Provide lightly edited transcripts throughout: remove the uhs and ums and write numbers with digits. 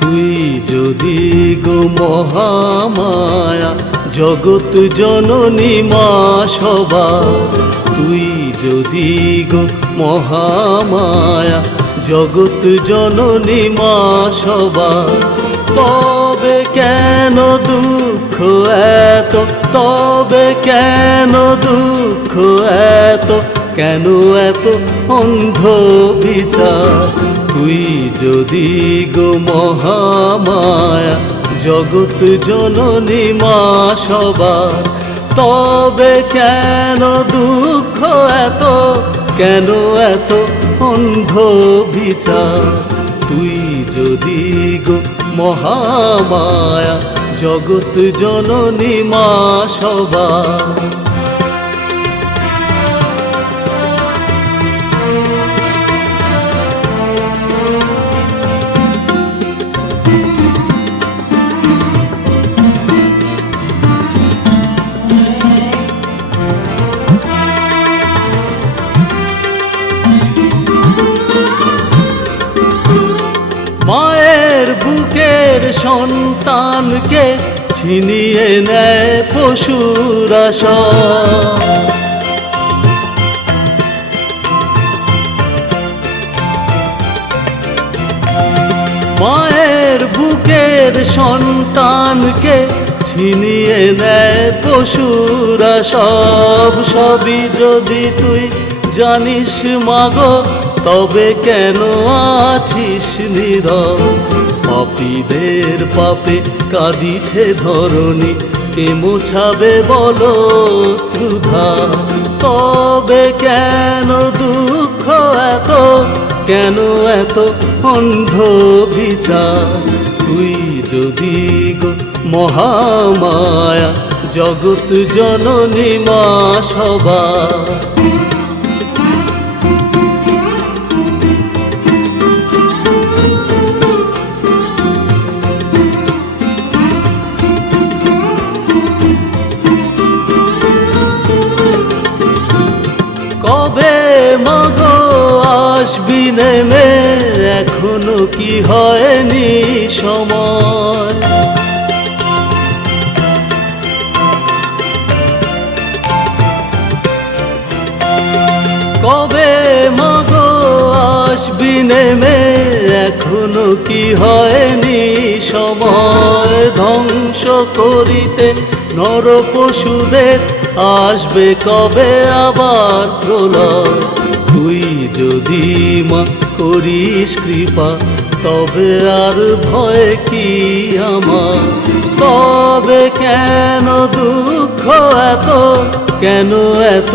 তুই যদি গো মহামায়া জগৎ জননী মা সবার, তুই যদি গো মহামায়া জগৎ জননী মা সবার, তবে কেন দুঃখ এত, তবে কেন দুঃখ এত, কেন এত অন্ধ বিচার? তুই যদি গো মহামায়া জগৎ জননী মা সবার, তবে কেন দুঃখ এত, কেন এত অন্ধ বিচার? তুই যদি গো মহামায়া জগৎ জননী মা সবার। মায়ের বুকের সন্তানকে ছিনিয়ে নেয় পশুরা সব, মায়ের বুকের সন্তানকে ছিনিয়ে নেয় পশুরা সব। সবই যদি তুই জানিস মাগো, তবে কেন আছিস নীরব? পাপীদের পাপে কাঁদিছে ধরণী, কে মোছাবে বলো শ্রুধা? তবে কেন দুঃখ এত, কেন এত অন্ধ বিচার? তুই যদি গো মহামায়া জগৎ জননী মা সবার। কবে মাগো আসবি নেমে, এখনো কি হয়নি সময়? কবে মাগো আসবি নেমে, এখনো কি হয়নি সময়? ধ্বংস করিতে নর পশুদের আসবে কবে আবার প্রলয়? তুই যদি মা করিস কৃপা, তবে আর ভয় কি আমার? তবে কেন দুঃখ এত, কেন এত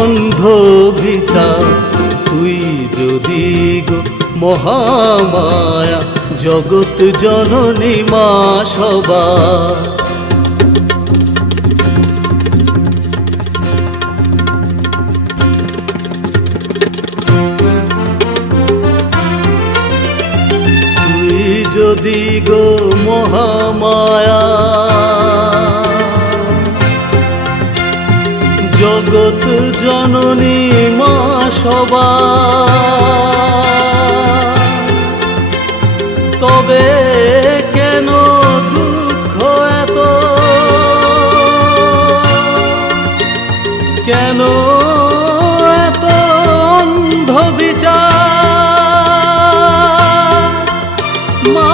অন্ধ বিচার? তুই যদি গো মহামায়া জগৎ জননী মা সবার। যদি গো মহামায়া জগৎ জননী মা সবার, তবে কেন দুঃখ এত, কেন এত অন্ধ বিচার? মা